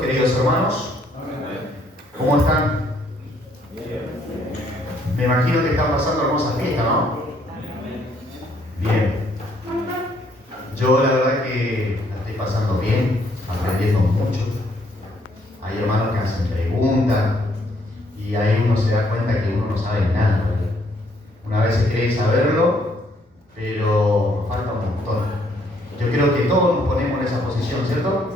Queridos hermanos, ¿cómo están? Me imagino que están pasando hermosa fiesta, ¿no? Bien. Yo la verdad que la estoy pasando bien, aprendiendo mucho. Hay hermanos que hacen preguntas y ahí uno se da cuenta que uno no sabe nada, ¿verdad? Una vez se cree saberlo, pero falta un montón. Yo creo que todos nos ponemos en esa posición, ¿cierto?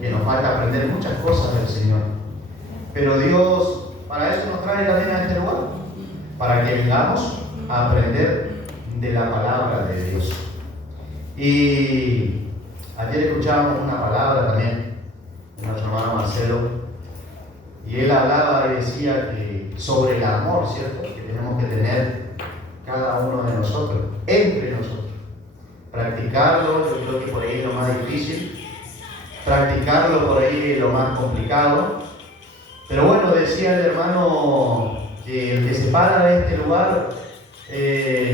Que nos falta aprender muchas cosas del Señor. Pero Dios para eso nos trae también a este lugar, para que vengamos a aprender de la palabra de Dios. Y ayer escuchábamos una palabra también de nuestro hermano Marcelo, y él hablaba y decía que sobre el amor, ¿cierto?, que tenemos que tener cada uno de nosotros, entre nosotros. Practicarlo, yo creo que por ahí es lo más difícil. Practicarlo por ahí es lo más complicado. Pero bueno, decía el hermano que el que se para de este lugar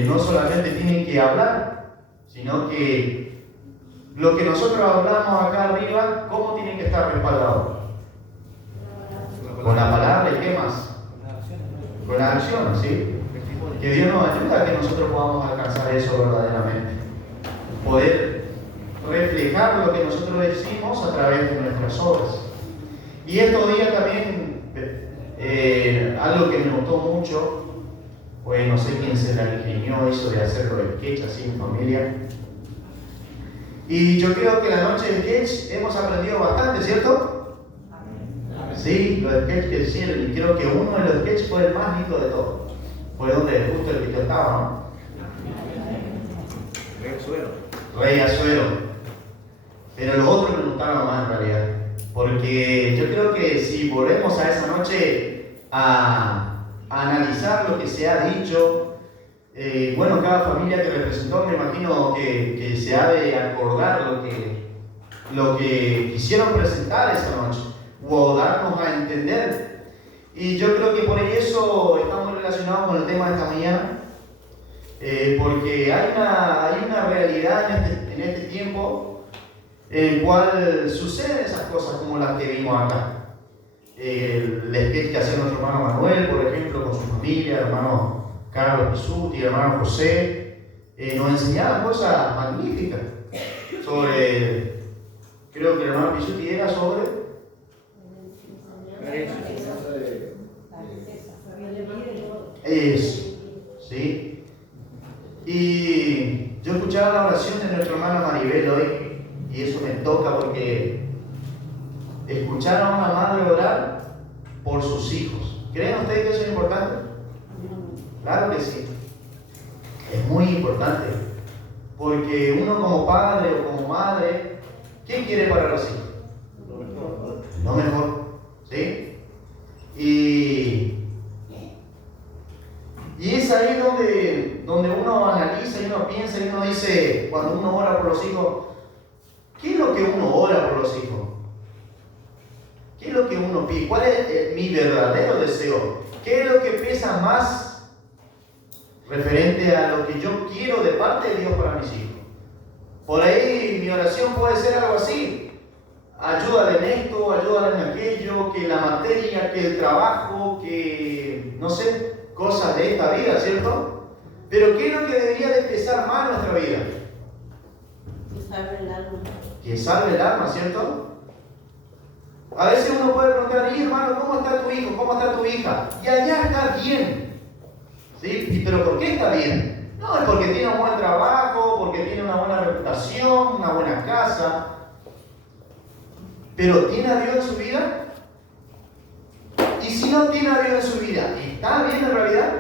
no solamente tiene que hablar, sino que lo que nosotros hablamos acá arriba, ¿cómo tiene que estar respaldado? Con la palabra. ¿Y qué más? Con la acción, ¿sí? Que Dios nos ayude a que nosotros podamos alcanzar eso verdaderamente. Poder reflejar lo que nosotros decimos a través de nuestras obras. Y estos días también, algo que me gustó mucho, pues no sé quién se la ingenió, hizo de hacerlo de sketch así en familia. Y yo creo que la noche de sketch hemos aprendido bastante, ¿cierto? Sí, los sketches que hicieron, y creo que uno de los sketches fue el más lindo de todos. Fue donde justo el que yo estaba, ¿no? Rey Azuero. Pero los otros me gustaron más en realidad, porque yo creo que si volvemos a esa noche a analizar lo que se ha dicho, bueno, cada familia que representó me imagino que se ha de acordar lo que quisieron presentar esa noche, o darnos a entender. Y yo creo que por eso estamos relacionados con el tema de esta mañana, porque hay una realidad en este tiempo en el cual suceden esas cosas como las que vimos acá. El sketch que hacía nuestro hermano Manuel, por ejemplo, con su familia, el hermano Carlos Pisuti, el hermano José, nos enseñaban cosas magníficas sobre, creo que el hermano Pisuti era sobre eso, ¿sí? Y yo escuchaba la oración de nuestra hermana Maribel hoy, y eso me toca porque escuchar a una madre orar por sus hijos. ¿Creen ustedes que eso es importante? Claro que sí. Es muy importante. Porque uno como padre o como madre, ¿qué quiere para los hijos? Lo mejor. ¿Sí? Y es ahí donde uno analiza y uno piensa y uno dice, cuando uno ora por los hijos, ¿qué es lo que uno ora por los hijos? ¿Qué es lo que uno pide? ¿Cuál es mi verdadero deseo? ¿Qué es lo que pesa más referente a lo que yo quiero de parte de Dios para mis hijos? Por ahí mi oración puede ser algo así. Ayúdale en esto, ayúdale en aquello, que la materia, que el trabajo, que no sé, cosas de esta vida, ¿cierto? Pero ¿qué es lo que debería de pesar más nuestra vida? Que salve el alma. Que salve el alma, ¿cierto? A veces uno puede preguntar, hermano, ¿cómo está tu hijo? ¿Cómo está tu hija? Y allá está bien. ¿Sí? ¿Pero por qué está bien? No, es porque tiene un buen trabajo, porque tiene una buena reputación, una buena casa. ¿Pero tiene a Dios en su vida? Y si no tiene a Dios en su vida, ¿está bien en realidad?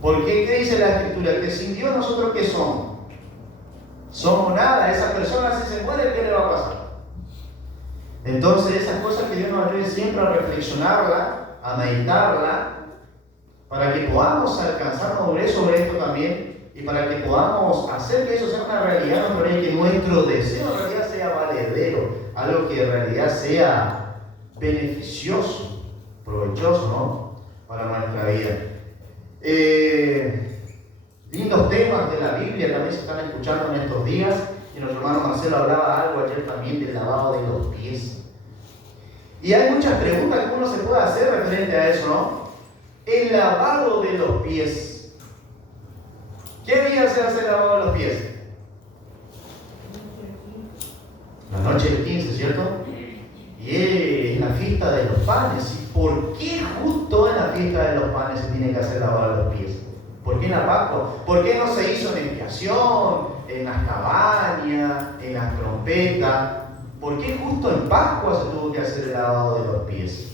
Porque ¿qué dice la Escritura? Que sin Dios nosotros ¿qué somos? Somos nada. Esa persona si se muere, ¿qué le va a pasar? Entonces esas cosas que Dios nos ayude siempre a reflexionarla, a meditarla, para que podamos alcanzar madurez sobre esto también y para que podamos hacer que eso sea una realidad en nuestra vida, que nuestro deseo en realidad sea valedero, algo que en realidad sea beneficioso, provechoso, ¿no?, para nuestra vida. Lindos temas de la Biblia también se están escuchando en estos días. Y nuestro hermano Marcelo hablaba algo ayer también del lavado de los pies. Y hay muchas preguntas que uno se puede hacer referente a eso, ¿no? El lavado de los pies. ¿Qué día se hace el lavado de los pies? La noche del 15, ¿cierto? Y es la fiesta de los panes. ¿Y por qué justo en la fiesta de los panes se tiene que hacer el lavado de los pies? ¿Por qué en la Pascua? ¿Por qué no se hizo en expiación, en las cabañas, en las trompetas? ¿Por qué justo en Pascua se tuvo que hacer el lavado de los pies?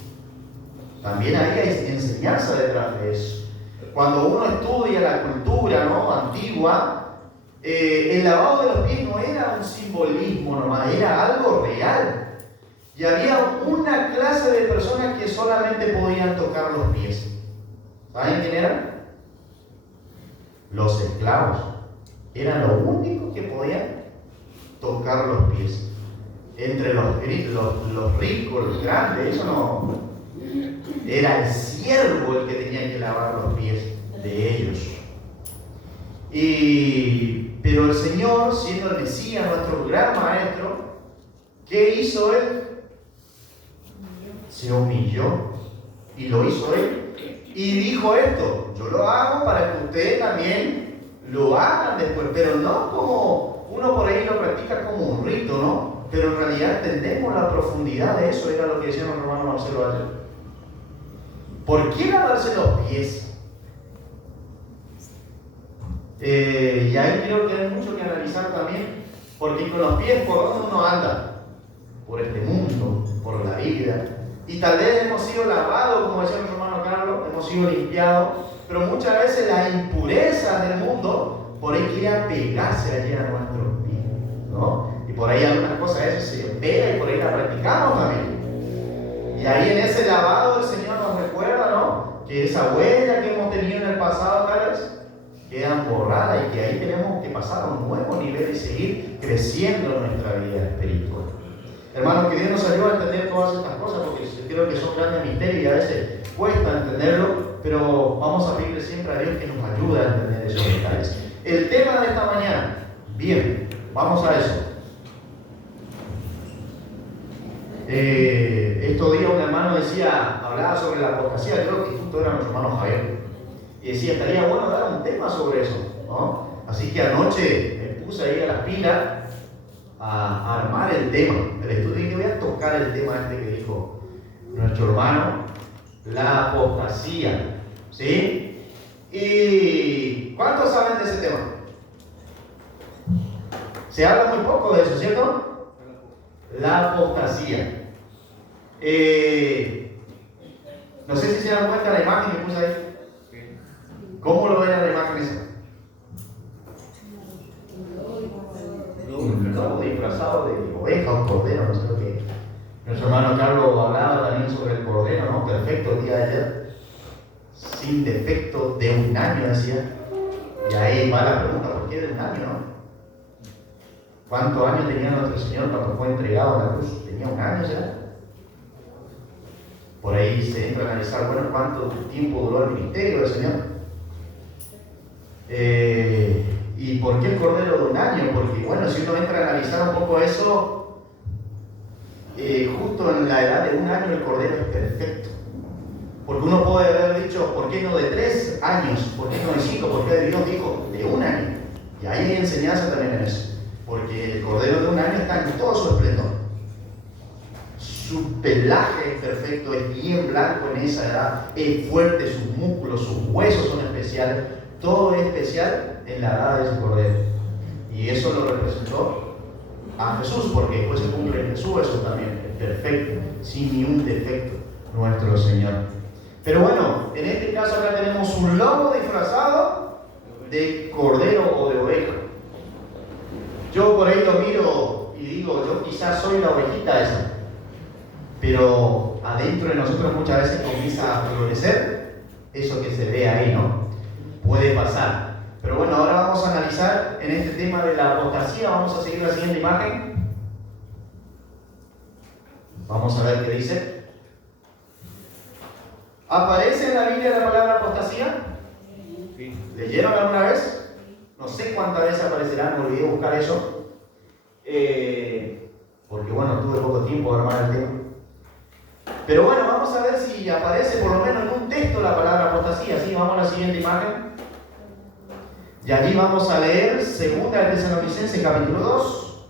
También hay enseñanza detrás de eso. Cuando uno estudia la cultura, ¿no?, antigua, el lavado de los pies no era un simbolismo nomás, era algo real. Y había una clase de personas que solamente podían tocar los pies. ¿Saben quién eran? Los esclavos. Eran los únicos que podían tocar los pies. Entre los ricos, los grandes, eso no. Era el siervo el que tenía que lavar los pies de ellos. Pero el Señor, siendo el Mesías, nuestro gran maestro, ¿qué hizo Él? Se humilló y lo hizo Él. Y dijo esto: yo lo hago para que ustedes también lo hagan después, pero no como uno por ahí lo practica como un rito, ¿no? Pero en realidad entendemos la profundidad de eso. Era lo que decía nuestro hermano Marcelo ayer. ¿Por qué lavarse los pies? Y ahí creo que hay mucho que analizar también, porque con los pies, ¿por dónde uno anda? Por este mundo, por la vida. Y tal vez hemos sido lavados, como decía nuestro hermano Carlos, hemos sido limpiados, pero muchas veces las impurezas del mundo por ahí quieren pegarse allí a nuestros pies, ¿no? Y por ahí algunas cosas de eso se pega y por ahí la practicamos también. Y ahí en ese lavado el Señor nos recuerda, ¿no?, que esa huella que hemos tenido en el pasado tal vez quedan borradas y que ahí tenemos que pasar a un nuevo nivel y seguir creciendo en nuestra vida espiritual. Hermanos, que Dios nos ayude a entender todas estas cosas, porque creo que son grandes misterios y a veces cuesta entenderlo, pero vamos a pedirle siempre a Dios que nos ayude a entender esos detalles. El tema de esta mañana, bien, vamos a eso. Estos días un hermano hablaba sobre la apostasía, creo que justo era nuestro hermano Javier, y decía, estaría bueno dar un tema sobre eso, ¿no? Así que anoche me puse ahí a las pilas a armar el tema del estudio, y que voy a tocar el tema este que dijo nuestro hermano, la apostasía, ¿sí? ¿Y cuántos saben de ese tema? Se habla muy poco de eso, ¿cierto? La apostasía. No sé si se dan cuenta de la imagen que puse ahí. ¿Cómo lo ven en la imagen esa? Un lobo disfrazado de oveja o cordero, no sé lo que. Nuestro hermano Carlos hablaba también sobre el cordero, ¿no? Perfecto el día de ayer, sin defecto, de un año, decía. Y ahí va la pregunta: ¿por qué de un año, no? ¿Cuántos años tenía nuestro Señor cuando fue entregado a la cruz? ¿Tenía un año ya? Por ahí se entra a analizar, bueno, ¿cuánto tiempo duró el ministerio del Señor? ¿Y por qué el cordero de un año? Porque, bueno, si uno entra a analizar un poco eso, justo en la edad de un año el cordero es perfecto. Porque uno puede haber dicho, ¿por qué no de 3 años? ¿Por qué no de 5? ¿Por qué Dios dijo de un año? Y ahí hay enseñanza también en eso. Porque el cordero de un año está en todo su esplendor. Su pelaje es perfecto, es bien blanco en esa edad, es fuerte, sus músculos, sus huesos son especiales. Todo es especial en la edad de ese cordero. Y eso lo representó a Jesús, porque después se cumple en Jesús eso también, es perfecto, sin ni un defecto, nuestro Señor. Pero bueno, en este caso acá tenemos un lobo disfrazado de cordero o de oveja. Yo por ahí lo miro y digo, yo quizás soy la ovejita esa, pero adentro de nosotros muchas veces comienza a florecer eso que se ve ahí, ¿no? Puede pasar. Pero bueno, ahora vamos a analizar en este tema de la apostasía. Vamos a seguir la siguiente imagen. Vamos a ver qué dice. ¿Aparece en la Biblia la palabra apostasía? Sí. ¿Leyeron alguna vez? No sé cuántas veces aparecerá, me olvidé buscar eso. porque bueno, tuve poco tiempo de armar el tema. Pero bueno, vamos a ver si aparece por lo menos en un texto la palabra apostasía. ¿Sí? Vamos a la siguiente imagen. Y allí vamos a leer 2 Tesalonicenses capítulo 2,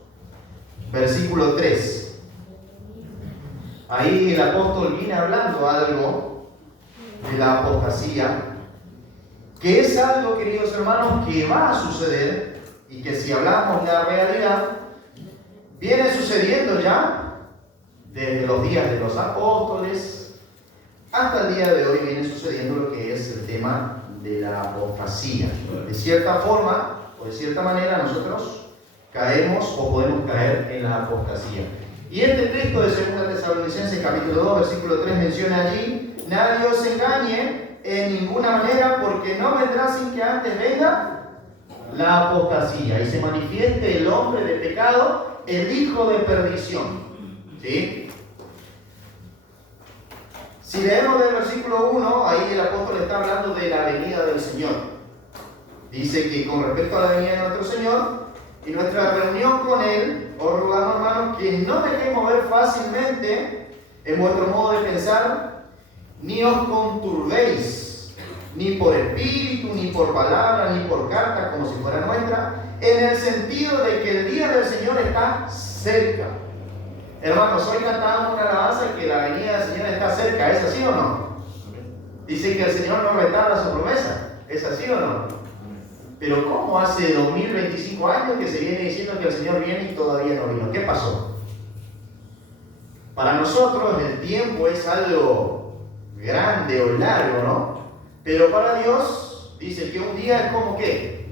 versículo 3. Ahí el apóstol viene hablando algo de la apostasía, que es algo, queridos hermanos, que va a suceder y que si hablamos de la realidad, viene sucediendo ya desde los días de los apóstoles hasta el día de hoy. Viene sucediendo lo que es el tema de la apostasía. De cierta forma o de cierta manera nosotros caemos o podemos caer en la apostasía. Y este texto de 2 Tesalonicenses capítulo 2 versículo 3 menciona allí: nadie os engañe en ninguna manera, porque no vendrá sin que antes venga la apostasía y se manifieste el hombre de pecado, el hijo de perdición. ¿Sí? Si leemos del versículo 1, ahí el apóstol está hablando de la venida del Señor. Dice que con respecto a la venida de nuestro Señor y nuestra reunión con Él, os rogamos, hermanos, que no dejéis mover fácilmente en vuestro modo de pensar, ni os conturbéis, ni por espíritu, ni por palabra, ni por carta, como si fuera nuestra, en el sentido de que el día del Señor está cerca. Hermanos, hoy cantamos una alabanza que la venida del Señor está cerca. ¿Es así o no? Dice que el Señor no retarda su promesa. ¿Es así o no? Pero ¿cómo hace 2025 años que se viene diciendo que el Señor viene y todavía no vino? ¿Qué pasó? Para nosotros el tiempo es algo grande o largo, ¿no? Pero para Dios dice que un día es como ¿qué?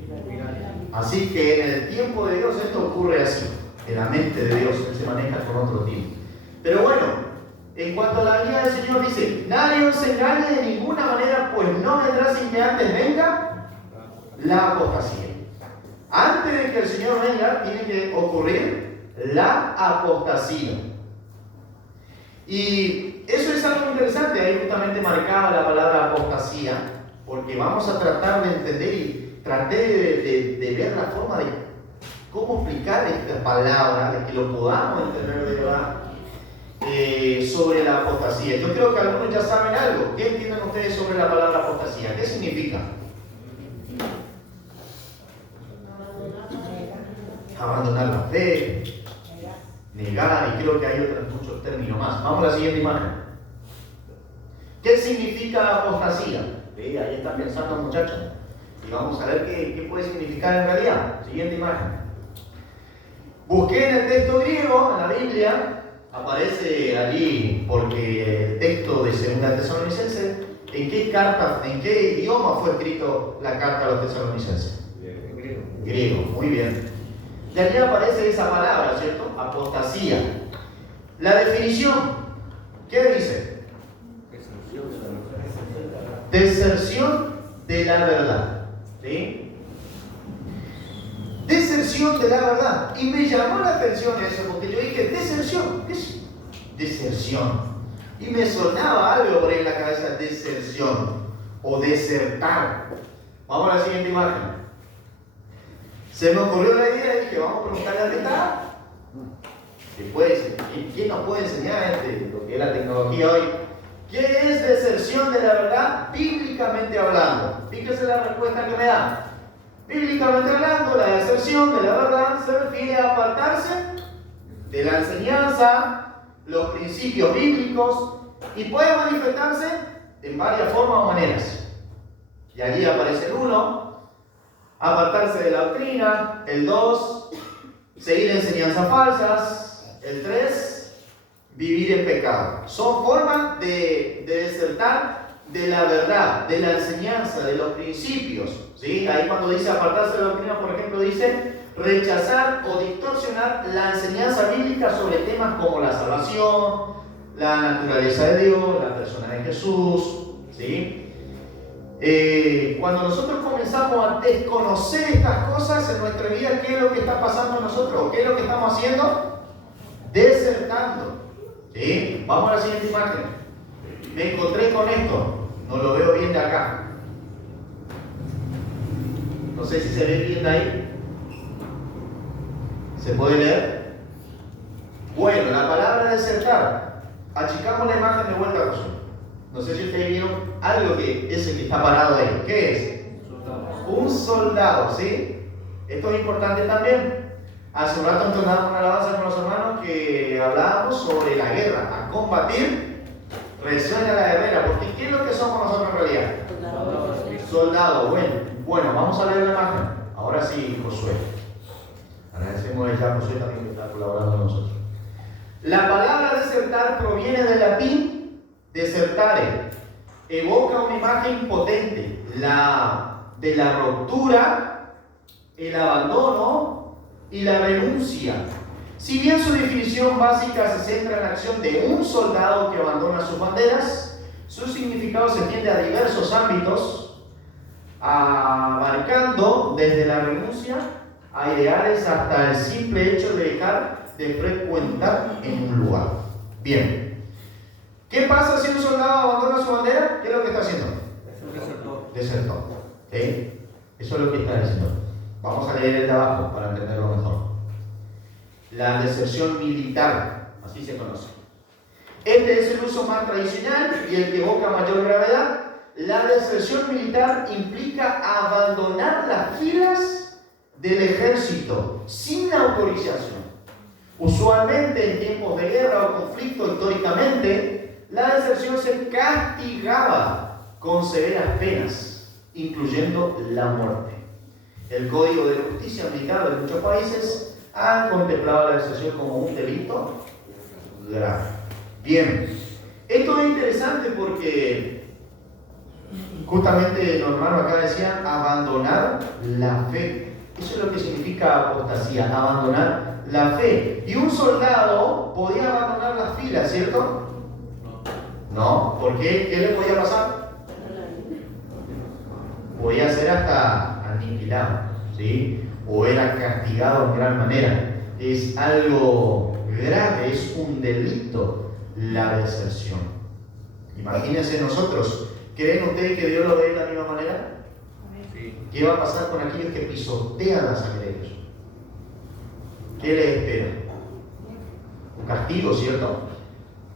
Así que en el tiempo de Dios esto ocurre así. En la mente de Dios, Él se maneja con otro tiempo. Pero bueno, en cuanto a la venida del Señor, dice: nadie os engañe de ninguna manera, pues no vendrá sin que antes venga la apostasía. Antes de que el Señor venga, tiene que ocurrir la apostasía. Y eso es algo interesante. Ahí justamente marcaba la palabra apostasía, porque vamos a tratar de entender y traté de ver la forma de cómo explicar esta palabra, de que lo podamos entender de verdad, sobre la apostasía. Yo creo que algunos ya saben algo. ¿Qué entienden ustedes sobre la palabra apostasía? ¿Qué significa? Abandonar la fe, negar, y creo que hay otros muchos términos más. Vamos a la siguiente imagen. ¿Qué significa apostasía? Ahí están pensando, muchachos. Y vamos a ver qué puede significar en realidad. Siguiente imagen. Busqué en el texto griego, en la Biblia, aparece allí, porque el texto de 2 Tesalonicenses, ¿en qué idioma fue escrito la carta a los tesalonicenses? Griego. Griego, muy bien. Y allí aparece esa palabra, ¿cierto? Apostasía. La definición, ¿qué dice? Deserción de la verdad. ¿Sí? Deserción de la verdad. Y me llamó la atención eso, porque yo dije, deserción. ¿Qué es deserción? Y me sonaba algo por ahí en la cabeza, deserción o desertar. Vamos a la siguiente imagen. Se me ocurrió la idea y dije, vamos a preguntarle a Rita. ¿Quién nos puede enseñar lo que es la tecnología hoy? ¿Qué es deserción de la verdad bíblicamente hablando? Fíjese la respuesta que me da. Bíblicamente hablando, la deserción de la verdad se refiere a apartarse de la enseñanza, los principios bíblicos, y puede manifestarse en varias formas o maneras. Y allí aparece el 1, apartarse de la doctrina; el 2, seguir enseñanzas falsas; el 3, vivir en pecado. Son formas de desertar de la verdad, de la enseñanza, de los principios. ¿Sí? Ahí cuando dice apartarse de la doctrina, por ejemplo, dice rechazar o distorsionar la enseñanza bíblica sobre temas como la salvación, la naturaleza de Dios, la persona de Jesús. ¿Sí? Cuando nosotros comenzamos a desconocer estas cosas en nuestra vida, ¿qué es lo que está pasando en nosotros? ¿Qué es lo que estamos haciendo? Desertando. ¿Sí? Vamos a la siguiente imagen. Me encontré con esto, no lo veo bien de acá. No sé si se ve bien de ahí. ¿Se puede leer? Bueno, la palabra desertar. Achicamos la imagen de vuelta, Josué. No sé si ustedes vieron algo que ese que está parado ahí. ¿Qué es? Un soldado, ¿sí? Esto es importante también. Hace un rato entonamos una alabanza con los hermanos que hablábamos sobre la guerra. A combatir, resuena la guerrera. Porque ¿qué es lo que somos nosotros en realidad? Soldado. Bueno, vamos a leer la imagen. Ahora sí, Josué. Agradecemos a Josué también que está colaborando con nosotros. La palabra desertar proviene del latín desertare. Evoca una imagen potente, de la ruptura, el abandono y la renuncia. Si bien su definición básica se centra en la acción de un soldado que abandona sus banderas, su significado se extiende a diversos ámbitos, abarcando desde la renuncia a ideales hasta el simple hecho de dejar de frecuentar en un lugar. Bien, ¿qué pasa si un soldado abandona su bandera? ¿Qué es lo que está haciendo? Desertor. ¿Sí? Eso es lo que está diciendo. Vamos a leer el de abajo para entenderlo mejor. La deserción militar, así se conoce. Este es el uso más tradicional y el que evoca mayor gravedad. La deserción militar implica abandonar las filas del ejército sin autorización. Usualmente en tiempos de guerra o conflicto, históricamente, la deserción se castigaba con severas penas, incluyendo la muerte. El Código de Justicia Militar de muchos países ha contemplado la deserción como un delito grave. Bien, esto es interesante porque justamente los hermanos acá decían abandonar la fe. Eso es lo que significa apostasía, abandonar la fe. Y un soldado podía abandonar las filas, ¿cierto? No, ¿por qué? ¿Qué le podía pasar? Podía ser hasta aniquilado, ¿sí? O era castigado en gran manera. Es algo grave, es un delito la deserción. Imagínense nosotros, ¿creen ustedes que Dios lo ve de la misma manera? ¿Qué va a pasar con aquellos que pisotean la sangre de Dios? ¿Qué les espera? Un castigo, ¿cierto?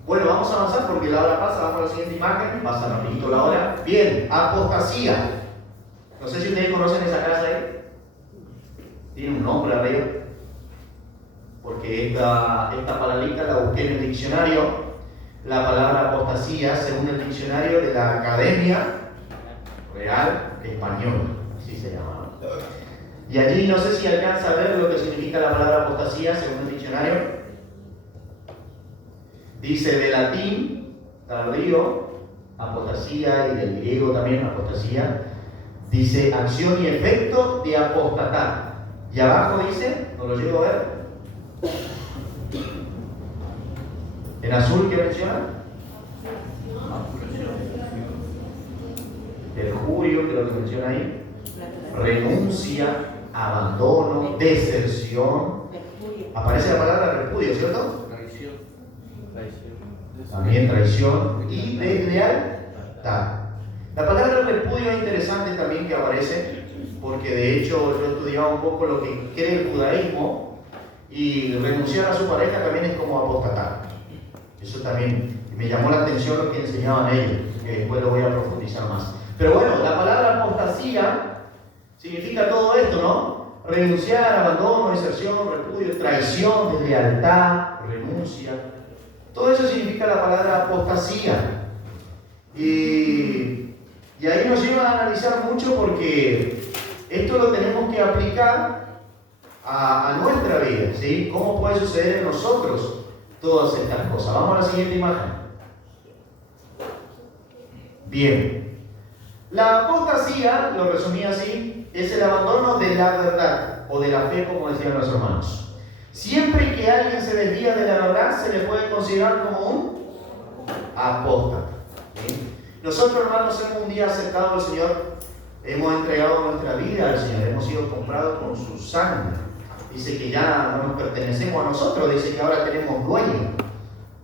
Bueno, vamos a avanzar porque la hora pasa. Vamos a la siguiente imagen. Pasa rapidito la hora. Bien, apostasía. No sé si ustedes conocen esa casa ahí. Tiene un nombre arriba. Porque esta palabrita la busqué en el diccionario. La palabra apostasía, según el diccionario de la Academia Real Española. Así se llama. Y allí no sé si alcanza a ver lo que significa la palabra apostasía según el diccionario. Dice de latín, tardío, apostasía, y del griego también apostasía. Dice acción y efecto de apostatar. Y abajo dice, no lo llego a ver. En azul, ¿qué menciona? Perjurio, que es lo que menciona ahí. Renuncia, abandono, deserción. Aparece la palabra repudio, ¿cierto? También traición y deslealtad. La palabra repudio es interesante también que aparece, porque de hecho yo he estudiado un poco lo que cree el judaísmo, y renunciar a su pareja también es como apostatar. Eso también me llamó la atención lo que enseñaban ellos, que después lo voy a profundizar más. Pero bueno, la palabra apostasía significa todo esto, ¿no? Renunciar, abandono, deserción, repudio, traición, deslealtad, renuncia. Todo eso significa la palabra apostasía. Y ahí nos lleva a analizar mucho porque esto lo tenemos que aplicar a nuestra vida, ¿sí? ¿Cómo puede suceder en nosotros todas estas cosas? Vamos a la siguiente imagen. Bien. La apostasía, lo resumí así, es el abandono de la verdad o de la fe, como decían los hermanos. Siempre que alguien se desvía de la verdad, se le puede considerar como un apóstata. ¿Sí? Nosotros, hermanos, hemos un día aceptado al Señor, hemos entregado nuestra vida al Señor, hemos sido comprados con su sangre. Dice que ya no nos pertenecemos a nosotros, dice que ahora tenemos dueño.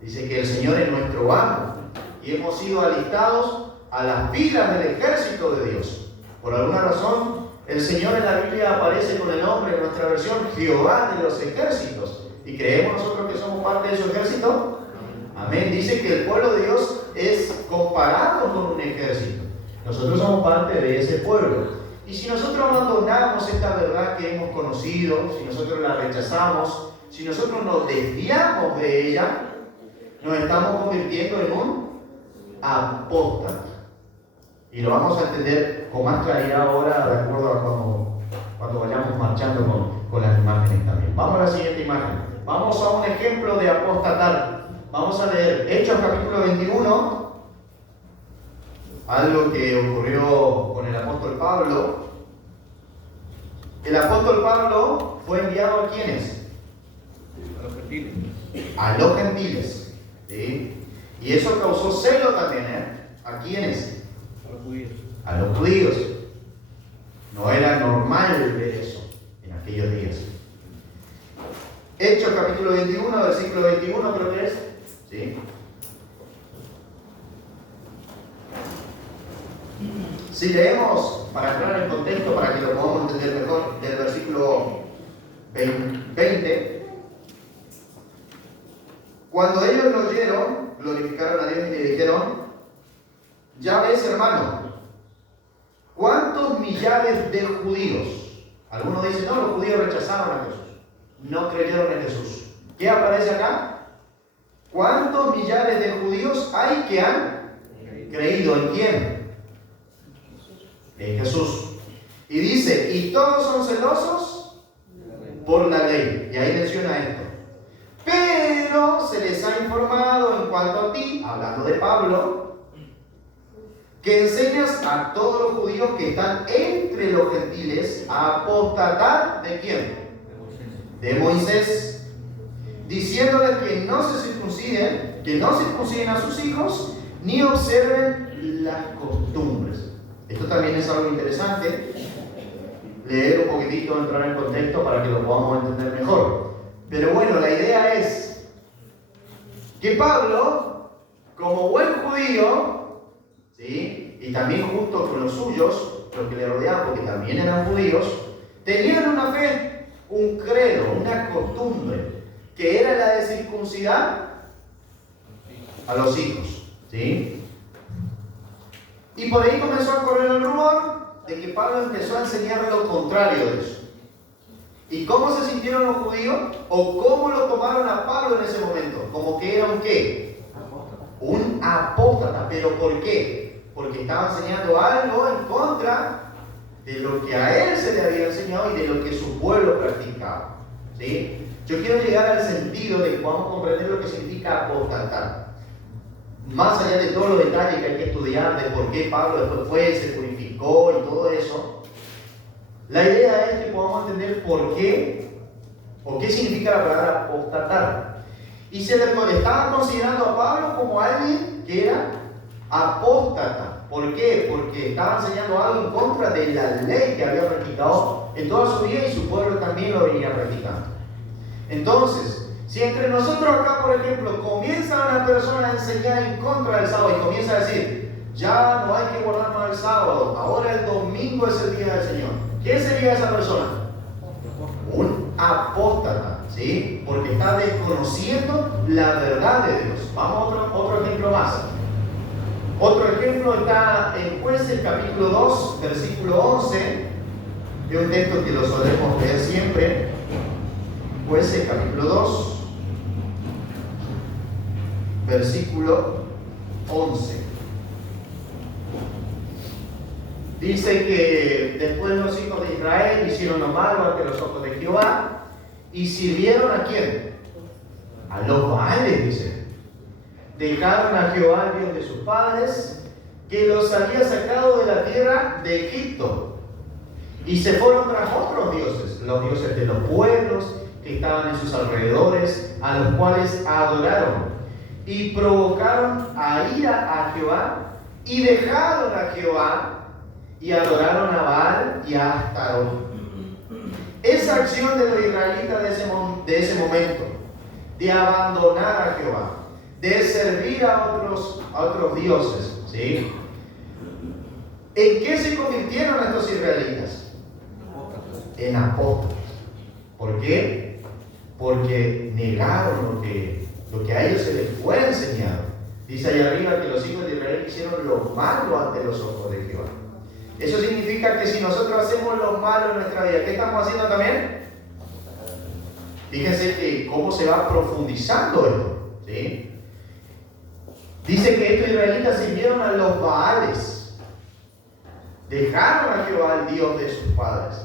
Dice que el Señor es nuestro amo y hemos sido alistados a las filas del ejército de Dios. Por alguna razón, el Señor en la Biblia aparece con el nombre, en nuestra versión, Jehová de los ejércitos. Y creemos nosotros que somos parte de su ejército? Amén. Dice que el pueblo de Dios es comparado con un ejército. Nosotros somos parte de ese pueblo. Y si nosotros abandonamos esta verdad que hemos conocido, si nosotros la rechazamos, si nosotros nos desviamos de ella, nos estamos convirtiendo en un apóstata. Y lo vamos a entender con más claridad ahora, de acuerdo a cuando vayamos marchando con las imágenes también. Vamos a la siguiente imagen. Vamos a un ejemplo de apostatar. Vamos a leer Hechos capítulo 21. Algo que ocurrió con el apóstol Pablo. El apóstol Pablo fue enviado ¿a quiénes? A los gentiles. A los gentiles. ¿Sí? Y eso causó celo también, ¿a quiénes? A los judíos. A los judíos. No era normal ver eso en aquellos días. Hechos capítulo 21, versículo 21 creo que es. ¿Sí? Si leemos, para entrar en contexto, para que lo podamos entender mejor, del versículo 20, cuando ellos lo oyeron, glorificaron a Dios y le dijeron: ya ves, hermano, ¿cuántos millares de judíos? Algunos dicen: no, los judíos rechazaron a Jesús, no creyeron en Jesús. ¿Qué aparece acá? ¿Cuántos millares de judíos hay que han creído? ¿En quién? En Jesús. Y dice: y todos son celosos por la ley. Y ahí menciona esto: pero se les ha informado en cuanto a ti, hablando de Pablo, que enseñas a todos los judíos que están entre los gentiles a apostatar ¿de quién? De Moisés, diciéndoles que no se circunciden, que no circunciden a sus hijos, ni observen las costumbres. Esto también es algo interesante, leer un poquitito, entrar en contexto para que lo podamos entender mejor. Pero bueno, la idea es que Pablo, como buen judío, ¿sí? Y también junto con los suyos, los que le rodeaban, porque también eran judíos, tenían una fe, un credo, una costumbre, que era la de circuncidar a los hijos, ¿sí? Y por ahí comenzó a correr el rumor de que Pablo empezó a enseñar lo contrario de eso. ¿Y cómo se sintieron los judíos? ¿O cómo lo tomaron a Pablo en ese momento? Como que era un ¿qué? Un apóstata. ¿Pero por qué? Porque estaba enseñando algo en contra de lo que a él se le había enseñado y de lo que su pueblo practicaba, ¿sí? Yo quiero llegar al sentido de que podamos comprender lo que significa apostatar. Más allá de todos los detalles que hay que estudiar, de por qué Pablo después fue, se purificó y todo eso, la idea es que podamos entender por qué, o qué significa la palabra apostatar. Y se le estaban considerando a Pablo como alguien que era apóstata. ¿Por qué? Porque estaba enseñando algo en contra de la ley que había practicado en toda su vida y su pueblo también lo venía practicando. Entonces, si entre nosotros acá, por ejemplo, comienza una persona a enseñar en contra del sábado y comienza a decir: ya no hay que guardar más el sábado, ahora el domingo es el día del Señor, ¿quién sería esa persona? Un apóstata, ¿sí? Porque está desconociendo la verdad de Dios. Vamos a otro ejemplo más. Otro ejemplo está en Jueces capítulo 2, versículo 11. Es un texto que lo solemos leer siempre. Jueces capítulo 2, versículo 11. Dice que después los hijos de Israel hicieron lo malo ante los ojos de Jehová y sirvieron ¿a quién? A los Baales, dice. Dejaron a Jehová, el Dios de sus padres, que los había sacado de la tierra de Egipto, y se fueron tras otros dioses, los dioses de los pueblos que estaban en sus alrededores, a los cuales adoraron, y provocaron a ira a Jehová, y dejaron a Jehová, y adoraron a Baal y a Astarot. Esa acción de los israelitas de ese momento, de abandonar a Jehová, de servir a otros dioses, ¿sí? ¿En qué se convirtieron estos israelitas? En apóstoles. ¿Por qué? Porque negaron lo que a ellos se les fue enseñado. Dice ahí arriba que los hijos de Israel hicieron lo malo ante los ojos de Jehová. Eso significa que si nosotros hacemos lo malo en nuestra vida, ¿qué estamos haciendo también? Fíjense que cómo se va profundizando esto, ¿sí? Dice que estos israelitas sirvieron a los Baales, dejaron a Jehová, el Dios de sus padres.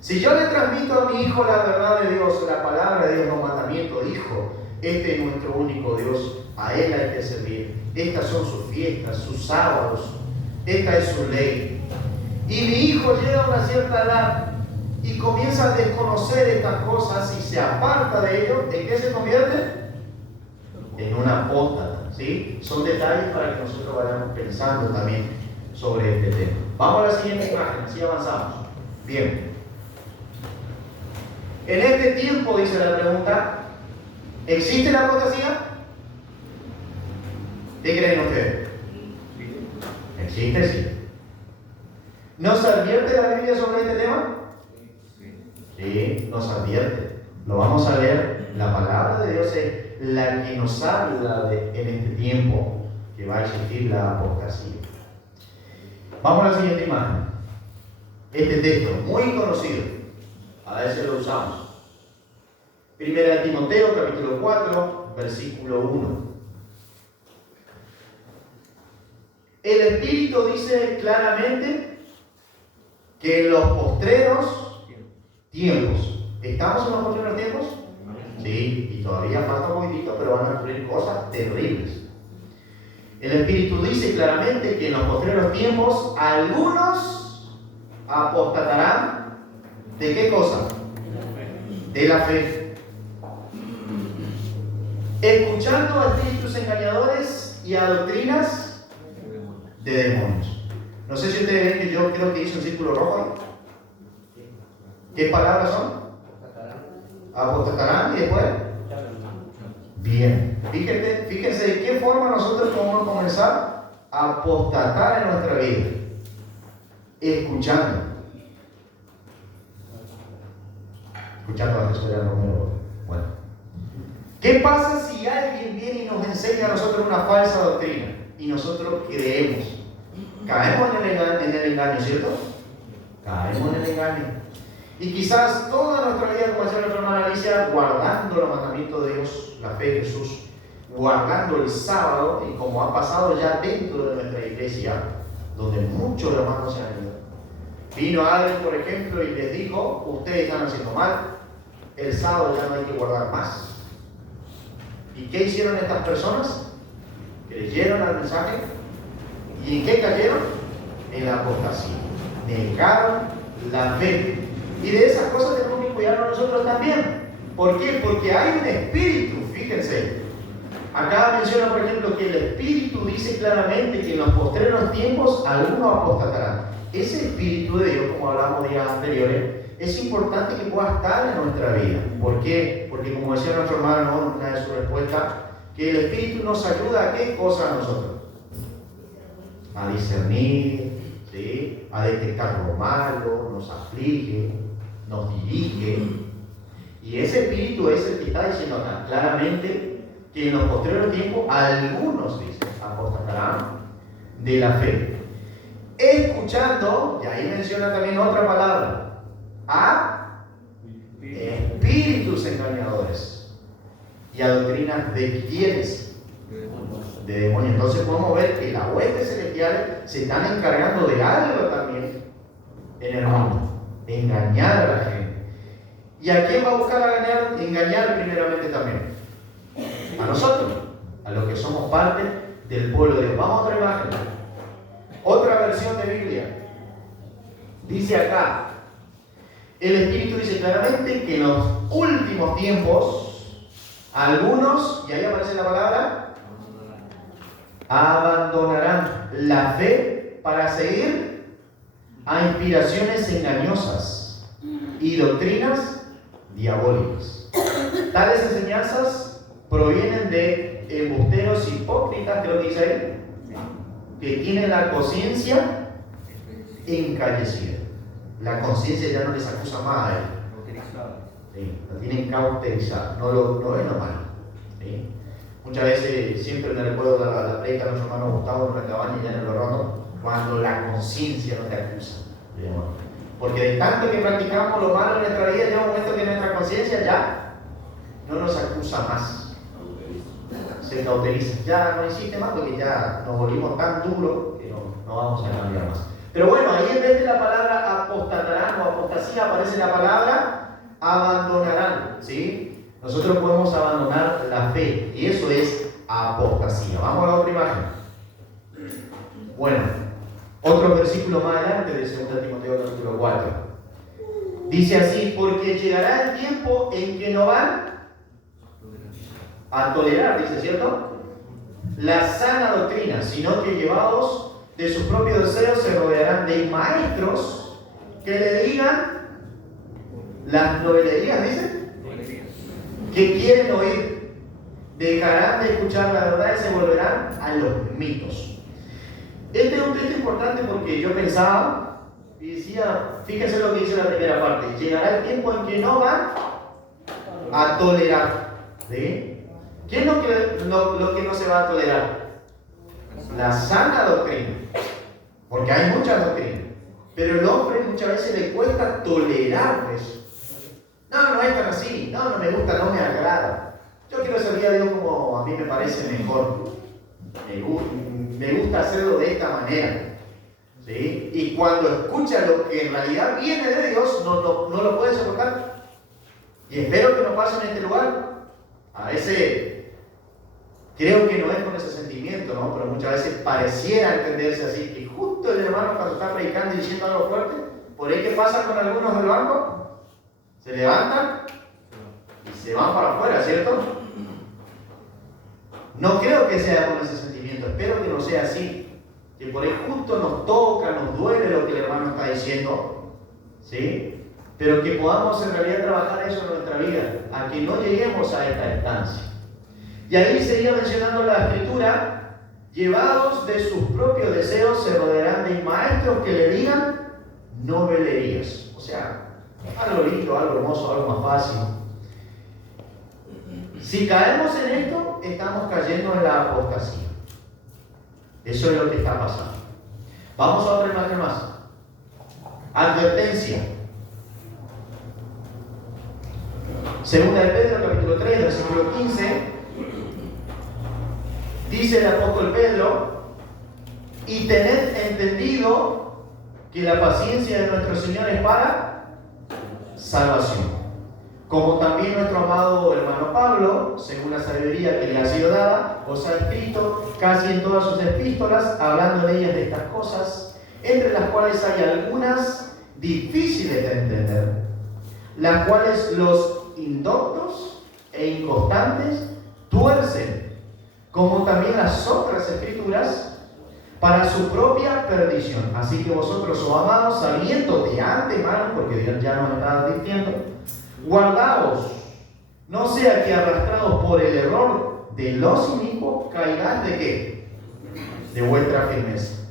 Si yo le transmito a mi hijo la verdad de Dios, la palabra de Dios, los mandamientos, hijo, este es nuestro único Dios, a Él hay que servir. Estas son sus fiestas, sus sábados, esta es su ley. Y mi hijo llega a una cierta edad y comienza a desconocer estas cosas y se aparta de ello. ¿En qué se convierte? En una apóstata, ¿sí? Son detalles para que nosotros vayamos pensando también sobre este tema. Vamos a la siguiente imagen, así avanzamos. Bien. En este tiempo, dice la pregunta, ¿existe la apostasía? ¿Qué creen ustedes? Existe, sí. ¿Nos advierte la Biblia sobre este tema? Sí, nos advierte. Lo vamos a leer. La palabra de Dios es la que nos habla en este tiempo que va a existir la apostasía. Vamos a la siguiente imagen. Este texto, muy conocido. A veces lo usamos. Primera de Timoteo, capítulo 4, versículo 1. El Espíritu dice claramente que en los postreros tiempos, ¿estamos en los postreros tiempos? Sí, y todavía falta un poquitito, pero van a ocurrir cosas terribles. El Espíritu dice claramente que en los postreros tiempos algunos apostatarán. ¿De qué cosa? De la fe. Escuchando a espíritus engañadores y a doctrinas de demonios. No sé si ustedes ven que yo creo que hice un círculo rojo ahí. ¿Qué palabras son? Apostatarán y después. Bien. Fíjense de qué forma nosotros podemos comenzar a apostatar en nuestra vida. Escuchando. Escuchando a Jesús de Romero. Bueno. ¿Qué pasa si alguien viene y nos enseña a nosotros una falsa doctrina y nosotros creemos? Caemos en el engaño, ¿cierto? Caemos en el engaño. Y quizás toda nuestra vida, como decía nuestra hermana Alicia, guardando los mandamientos de Dios, la fe de Jesús, guardando el sábado, y como ha pasado ya dentro de nuestra iglesia, donde muchos hermanos se han ido. Vino alguien, por ejemplo, y les dijo: ustedes están haciendo mal, el sábado ya no hay que guardar más. ¿Y qué hicieron estas personas? Creyeron al mensaje. ¿Y en qué cayeron? En la apostasía. Negaron la fe. Y de esas cosas tenemos que cuidarnos nosotros también. ¿Por qué? Porque hay un espíritu, fíjense. Acá menciona, por ejemplo, que el Espíritu dice claramente que en los postreros tiempos algunos apostatarán. Ese Espíritu de Dios, como hablamos días anteriores, es importante que pueda estar en nuestra vida. ¿Por qué? Porque, como decía nuestro hermano en una de sus respuestas, que el Espíritu nos ayuda a qué cosa a nosotros? A discernir, ¿sí? A detectar lo malo, nos aflige, nos dirige. Y ese Espíritu es el que está diciendo acá claramente que en los posteriores tiempos algunos, dice, apostatarán de la fe. Escuchando, y ahí menciona también otra palabra, a espíritus engañadores y a doctrinas de quiénes, de demonios. Entonces podemos ver que las huestes celestiales se están encargando de algo también en el mundo, engañar a la gente. ¿Y a quién va a buscar engañar primeramente también? A nosotros, a los que somos parte del pueblo de Dios. Vamos a otra imagen, otra versión de Biblia. Dice acá, el Espíritu dice claramente que en los últimos tiempos algunos, y ahí aparece la palabra, abandonarán la fe para seguir a inspiraciones engañosas y doctrinas diabólicas. Tales enseñanzas provienen de embusteros hipócritas, creo que dice ahí, que tienen la conciencia encallecida. La conciencia ya no les acusa más a él. ¿sí? Lo tienen cauterizado, no es lo malo. ¿Sí? Muchas veces, siempre me recuerdo la predica de nuestro hermano Gustavo en la cabaña y ya en el Rondo, cuando la conciencia no te acusa. ¿Sí? Porque de tanto que practicamos lo malo en nuestra vida, llega un momento que nuestra conciencia ya no nos acusa más. Se cauteriza. Ya no hiciste más porque ya nos volvimos tan duros que no vamos a cambiar más. Pero bueno, ahí en vez de la palabra apostatarán o apostasía aparece la palabra abandonarán. ¿Sí? Nosotros podemos abandonar la fe y eso es apostasía. Vamos a la otra imagen. Bueno, otro versículo más adelante de 2 Timoteo capítulo 4. Dice así: porque llegará el tiempo en que no van a tolerar, dice, ¿cierto?, la sana doctrina, sino que llevados de sus propios deseos se rodearán de maestros que le digan las novelerías, dice, que quieren oír, dejarán de escuchar la verdad y se volverán a los mitos. Este es un texto importante porque yo pensaba y decía, fíjense lo que dice la primera parte: llegará el tiempo en que no van a tolerar. ¿Sí? ¿Qué es lo que no se va a tolerar? La sana doctrina. Porque hay muchas doctrinas. Pero el hombre muchas veces le cuesta tolerar eso. No es tan así. No me gusta, no me agrada. Yo quiero servir a Dios como a mí me parece mejor. Me gusta hacerlo de esta manera. ¿Sí? Y cuando escucha lo que en realidad viene de Dios, no lo puede soportar. Y espero que no pase en este lugar. A veces creo que no es con ese sentimiento, ¿no? Pero muchas veces pareciera entenderse así, que justo el hermano cuando está predicando y diciendo algo fuerte, por ahí que pasa con algunos del banco, se levantan y se van para afuera, ¿cierto? No creo que sea con ese sentimiento, espero que no sea así, que por ahí justo nos toca, nos duele lo que el hermano está diciendo, ¿sí? Pero que podamos en realidad trabajar eso en nuestra vida, a que no lleguemos a esta instancia. Y ahí seguía mencionando la escritura: llevados de sus propios deseos se rodearán de maestros que le digan novelerías. O sea, algo lindo, algo hermoso, algo más fácil. Si caemos en esto, estamos cayendo en la apostasía. Eso es lo que está pasando. Vamos a otra imagen más. Advertencia. Segunda de Pedro, capítulo 3, versículo 15. Dice el apóstol Pedro: y tened entendido que la paciencia de nuestro Señor es para salvación, como también nuestro amado hermano Pablo, según la sabiduría que le ha sido dada, os ha escrito casi en todas sus epístolas, hablando en ellas de estas cosas, entre las cuales hay algunas difíciles de entender, las cuales los indoctos e inconstantes tuercen, como también las otras escrituras, para su propia perdición. Así que vosotros, oh amados, sabiendo de antemano, porque Dios ya nos está advirtiendo, guardaos, no sea que arrastrados por el error de los inicuos, caigáis ¿de qué? De vuestra firmeza.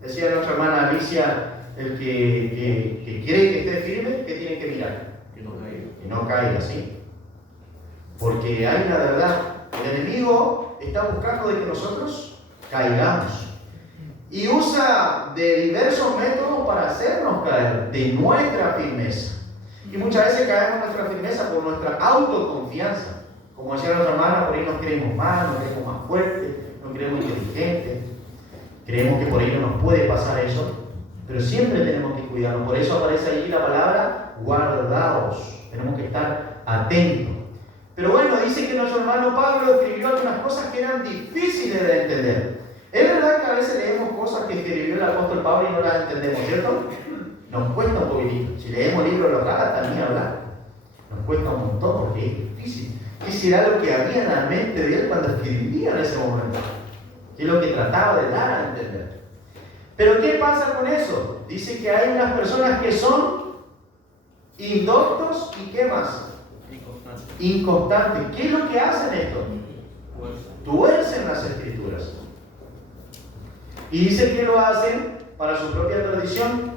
Decía nuestra hermana Alicia, el que quiere que esté firme, ¿qué tiene que mirar? Que no caiga, ¿sí? Porque hay una verdad. El enemigo está buscando de que nosotros caigamos. Y usa de diversos métodos para hacernos caer de nuestra firmeza. Y muchas veces caemos en nuestra firmeza por nuestra autoconfianza. Como decía nuestra hermana, por ahí nos creemos más, nos creemos más fuertes, nos creemos inteligentes. Creemos que por ahí no nos puede pasar eso. Pero siempre tenemos que cuidarnos. Por eso aparece allí la palabra guardaos. Tenemos que estar atentos. Pero bueno, dice que nuestro hermano Pablo escribió algunas cosas que eran difíciles de entender. Es verdad que a veces leemos cosas que escribió el apóstol Pablo y no las entendemos, ¿cierto? Nos cuesta un poquitito. Si leemos libros de los Gálatas, ni hablar. Nos cuesta un montón porque es difícil. ¿Qué será lo que había en la mente de él cuando escribía en ese momento? ¿Qué es lo que trataba de dar a entender? Pero ¿qué pasa con eso? Dice que hay unas personas que son indoctos y ¿qué más? Inconstantes. ¿Qué es lo que hacen esto? Tuercen las escrituras. Y dice que lo hacen para su propia perdición,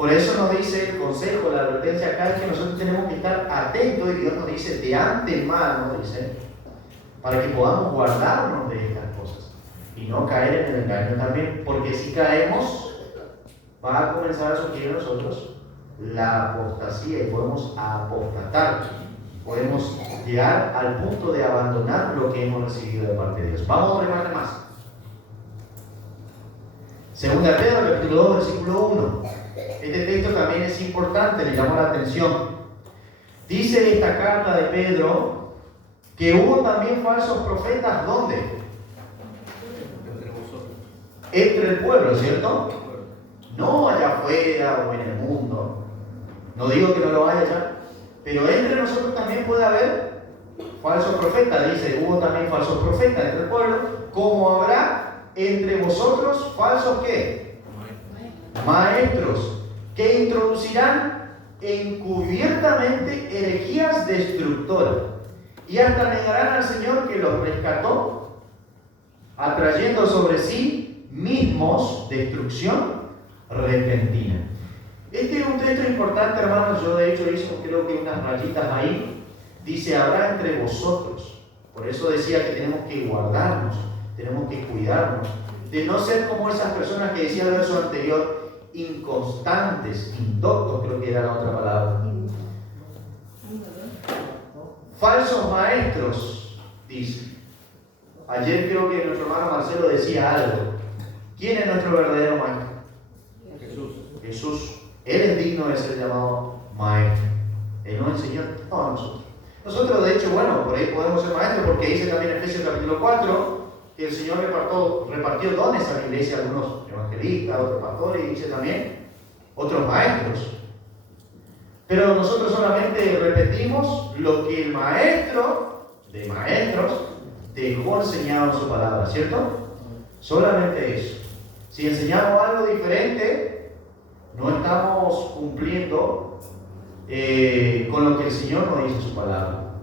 Por eso nos dice el consejo, la advertencia acá es que nosotros tenemos que estar atentos, y Dios nos dice de antemano, dice, para que podamos guardarnos de estas cosas y no caer en el engaño también, porque si caemos va a comenzar a surgir en nosotros la apostasía y podemos apostatar, podemos llegar al punto de abandonar lo que hemos recibido de parte de Dios. Vamos a remate más. Segunda de Pedro, capítulo 2, versículo 1. Este texto también es importante, le llamó la atención. Dice esta carta de Pedro que hubo también falsos profetas, ¿dónde? Entre vosotros. Entre el pueblo, ¿cierto? No allá afuera o en el mundo. No digo que no lo haya allá, pero entre nosotros también puede haber falsos profetas. Dice, hubo también falsos profetas entre el pueblo, como habrá entre vosotros falsos ¿qué? Maestros, que introducirán encubiertamente herejías destructoras y hasta negarán al Señor que los rescató, atrayendo sobre sí mismos destrucción repentina. Este es un texto importante, hermanos. Yo de hecho hice creo que unas rayitas ahí. Dice, habrá entre vosotros. Por eso decía que tenemos que guardarnos, tenemos que cuidarnos de no ser como esas personas que decía el verso anterior, inconstantes, indoctos, creo que era la otra palabra. Falsos maestros, dice. Ayer creo que nuestro hermano Marcelo decía algo. ¿Quién es nuestro verdadero maestro? Jesús. Jesús. Él es digno de ser llamado maestro. Él nos enseñó todo a nosotros. Nosotros, de hecho, bueno, por ahí podemos ser maestros, porque dice también en Efesios capítulo 4 que el Señor repartió dones a la iglesia, algunos evangelistas, otros pastores, y dice también otros maestros. Pero nosotros solamente repetimos lo que el maestro de maestros dejó enseñado en su palabra, ¿cierto? Solamente eso. Si enseñamos algo diferente, no estamos cumpliendo con lo que el Señor nos dice en su palabra.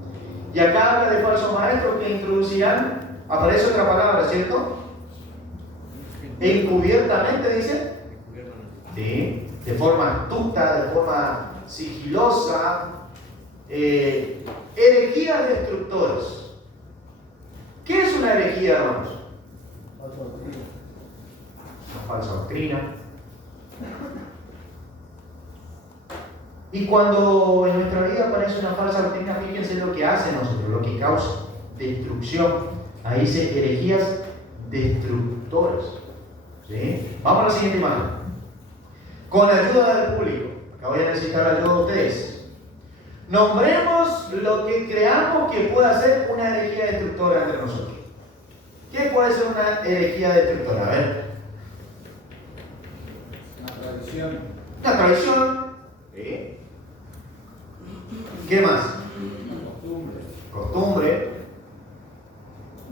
Y acá habla de falsos maestros que introducirán, aparece otra palabra, ¿cierto? Encubiertamente, dice. Sí, de forma astuta, de forma sigilosa, herejías destructoras. ¿Qué es una herejía, hermanos? Una falsa doctrina. Y cuando en nuestra vida aparece una falsa doctrina, fíjense lo que hace nosotros, lo que causa destrucción. Ahí dice herejías destructoras. ¿Sí? Vamos a la siguiente imagen. Con la ayuda del público, acá voy a necesitar la ayuda de ustedes. Nombremos lo que creamos que pueda ser una herejía destructora entre nosotros. ¿Qué puede ser una herejía destructora? A ver. Una tradición. Una tradición. ¿Sí? ¿Qué más? Una costumbre. Costumbre.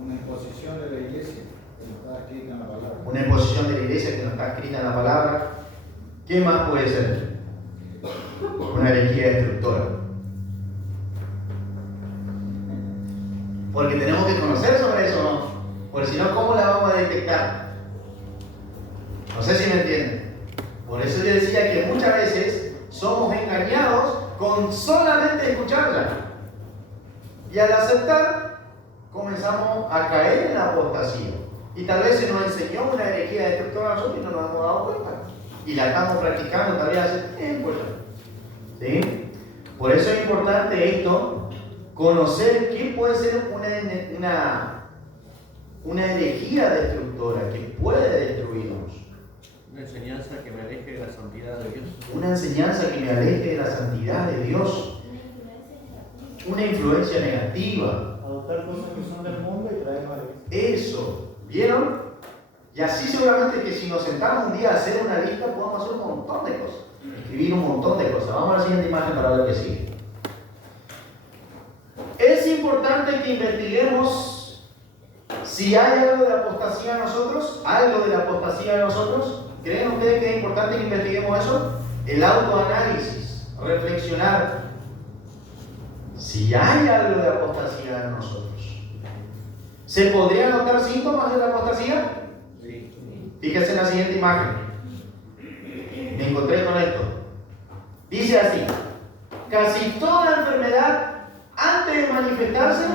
Una imposición de la iglesia que no está escrita en la palabra. Una imposición de la iglesia que no está escrita en la palabra. ¿Qué más puede ser? Una herejía destructora. Porque tenemos que conocer sobre eso, ¿no? Porque si no, ¿cómo la vamos a detectar? No sé si me entienden. Por eso yo decía que muchas veces somos engañados con solamente escucharla. Y al aceptar, comenzamos a caer en la apostasía. Y tal vez se nos enseñó una herejía destructora a nosotros y no nos hemos dado cuenta. Y la estamos practicando tal vez hace tiempo ya. ¿Sí? Por eso es importante esto, conocer qué puede ser una herejía destructora que puede destruirnos. Una enseñanza que me aleje de la santidad de Dios. Una enseñanza que me aleje de la santidad de Dios. Una influencia negativa. Adoptar cosas que son del mundo y traerlas a la iglesia. Eso, ¿vieron? Y así seguramente que si nos sentamos un día a hacer una lista, podemos hacer un montón de cosas. Escribir un montón de cosas. Vamos a la siguiente imagen para ver qué sigue. Es importante que investiguemos si hay algo de apostasía en nosotros, algo de la apostasía en nosotros. ¿Creen ustedes que es importante que investiguemos eso? El autoanálisis, reflexionar si hay algo de apostasía en nosotros. ¿Se podrían notar síntomas de la apostasía? Sí. Fíjense en la siguiente imagen. Me encontré con esto. Dice así: casi toda enfermedad, antes de manifestarse,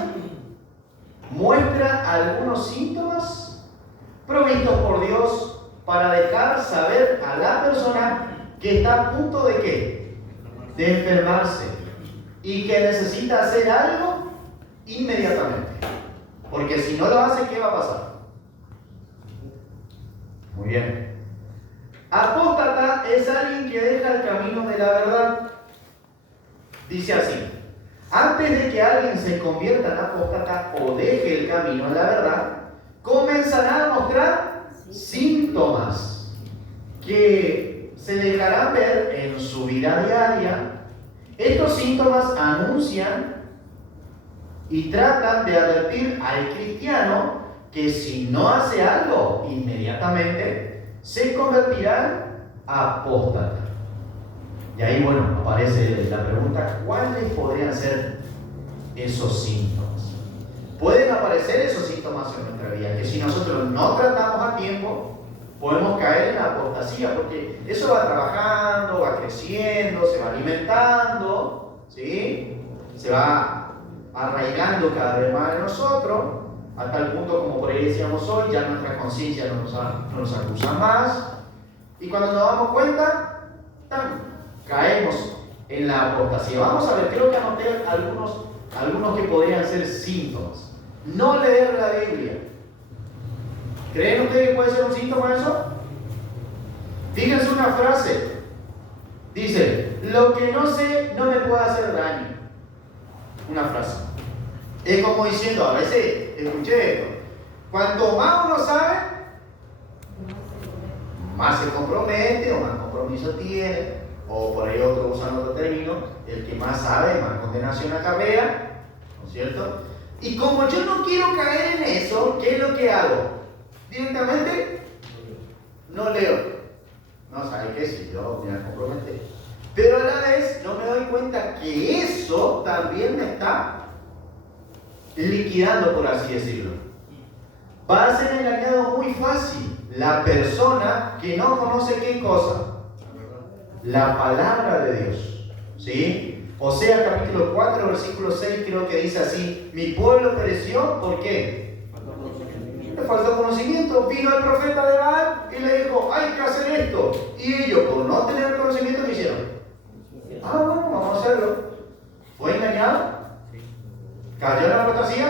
muestra algunos síntomas provistos por Dios para dejar saber a la persona que está a punto de ¿qué? De enfermarse y que necesita hacer algo inmediatamente. Porque si no lo hace, ¿qué va a pasar? Muy bien. Apóstata es alguien que deja el camino de la verdad. Dice así: antes de que alguien se convierta en apóstata o deje el camino en la verdad, comenzará a mostrar síntomas que se dejarán ver en su vida diaria. Estos síntomas anuncian y tratan de advertir al cristiano que si no hace algo inmediatamente, se convertirá apóstata. Y ahí, bueno, aparece la pregunta: ¿cuáles podrían ser esos síntomas? Pueden aparecer esos síntomas en nuestra vida, que si nosotros no tratamos a tiempo, podemos caer en la apostasía, porque eso va trabajando, va creciendo, se va alimentando, ¿sí? Se va arraigando cada vez más en nosotros, hasta el punto, como por ahí decíamos hoy, ya nuestra conciencia no nos acusa más, y cuando nos damos cuenta, caemos en la apostasía. Vamos a ver, creo que anoté algunos que podrían ser síntomas. No leer la Biblia. ¿Creen ustedes que puede ser un síntoma eso? Fíjense una frase. Dice: lo que no sé no me puede hacer daño. Una frase. Es como diciendo, a veces escuché esto: cuanto más uno sabe, más se compromete o más compromiso tiene. O por ahí otro usan otro término: el que más sabe, más condenación acarrea, ¿no es cierto? Y como yo no quiero caer en eso, ¿qué es lo que hago? Directamente no leo. No, ¿sabe qué? Si yo me comprometo. Pero a la vez no me doy cuenta que eso también me está liquidando, por así decirlo. Va a ser engañado muy fácil la persona que no conoce qué cosa. La palabra de Dios, ¿sí? Osea capítulo 4, versículo 6, creo que dice así: mi pueblo pereció, ¿por qué? Le faltó conocimiento. Vino el profeta de Baal y le dijo: hay que hacer esto. Y ellos, por no tener conocimiento, ¿qué hicieron? Bueno, vamos a hacerlo. ¿Fue engañado? ¿Cayó en la apostasía?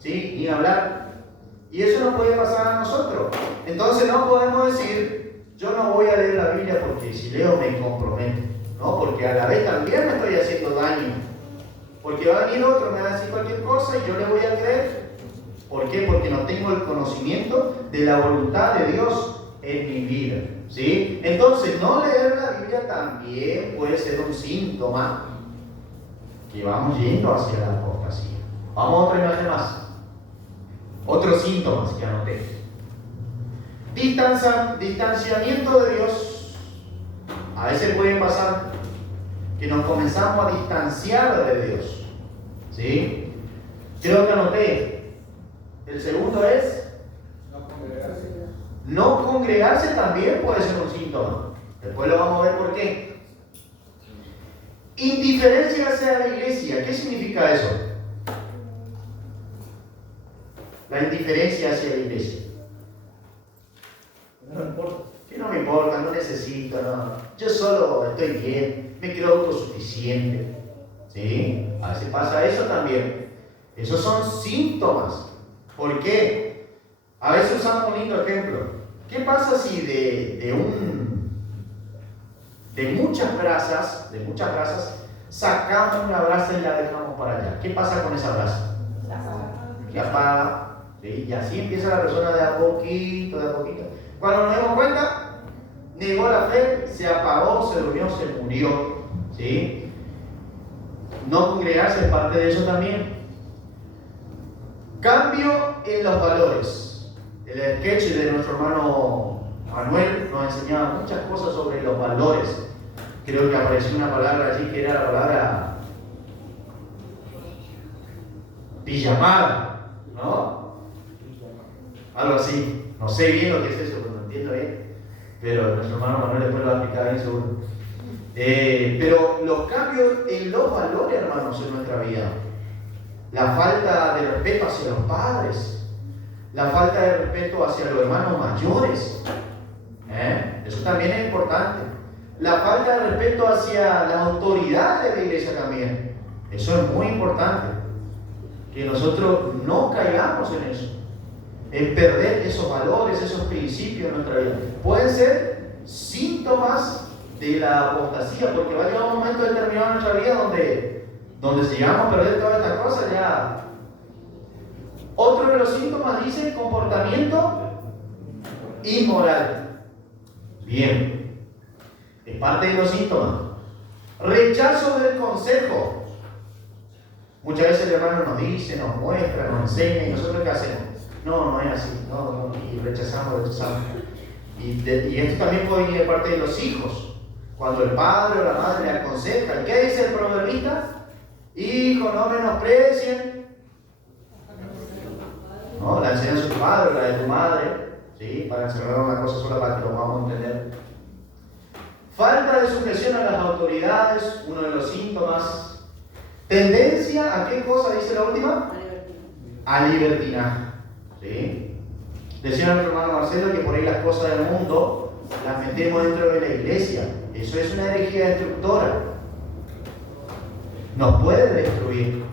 Sí, ni hablar. Y eso no puede pasar a nosotros. Entonces no podemos decir: yo no voy a leer la Biblia porque si leo me comprometo. No, porque a la vez también me estoy haciendo daño. Porque va a venir otro, me va a decir cualquier cosa y yo le voy a creer. ¿Por qué? Porque no tengo el conocimiento de la voluntad de Dios en mi vida, ¿sí? Entonces, no leer la Biblia también puede ser un síntoma que vamos yendo hacia la apostasía. Vamos a otra imagen más. Otros síntomas que anoté: distanciamiento de Dios. A veces puede pasar que nos comenzamos a distanciar de Dios, ¿sí? Creo que anoté. El segundo es No congregarse. no congregarse, también puede ser un síntoma. Después lo vamos a ver por qué. Indiferencia hacia la iglesia. ¿Qué significa eso? La indiferencia hacia la iglesia. No me importa. Que no me importa, no necesito, no. Yo solo estoy bien, me creo autosuficiente. ¿Sí? A veces pasa eso también. Esos son síntomas. ¿Por qué? A veces usamos un lindo ejemplo. ¿Qué pasa si de muchas brasas sacamos una brasa y la dejamos para allá? ¿Qué pasa con esa brasa? La apaga. ¿Sí? Y así empieza la persona de a poquito, de a poquito. Cuando nos dimos cuenta, negó la fe, se apagó, se durmió, se murió. ¿Sí? No congregarse es parte de eso también. Cambio en los valores. El sketch de nuestro hermano Manuel nos enseñaba muchas cosas sobre los valores. Creo que apareció una palabra allí que era la palabra pijamada, ¿no? Algo así. No sé bien lo que es eso, pero no entiendo bien. Pero nuestro hermano Manuel después lo va a explicar bien seguro. Pero los cambios en los valores, hermanos, en nuestra vida, la falta de respeto hacia los padres, la falta de respeto hacia los hermanos mayores, eso también es importante. La falta de respeto hacia la autoridad de la iglesia también, eso es muy importante, que nosotros no caigamos en eso, en perder esos valores, esos principios en nuestra vida. Pueden ser síntomas de la apostasía, porque va a llegar un momento determinado en nuestra vida donde si llegamos a perder todas estas cosas, ya. Otro de los síntomas dice comportamiento inmoral. Bien, es parte de los síntomas. Rechazo del consejo. Muchas veces el hermano nos dice, nos muestra, nos enseña, y nosotros ¿qué hacemos? No es así, no, y rechazamos. Y esto también puede venir de parte de los hijos. Cuando el padre o la madre le aconseja, ¿y qué dice el proverbista? Hijo, no menosprecien. No, la enseñanza de tu padre o la de tu madre, ¿sí? Para encerrar una cosa sola para que lo podamos entender. Falta de sujeción a las autoridades, uno de los síntomas. Tendencia a qué cosa dice la última? A libertinaje. ¿Sí? Decía nuestro hermano Marcelo que por ahí las cosas del mundo las metemos dentro de la iglesia. Eso es una herejía destructora. Nos puede destruir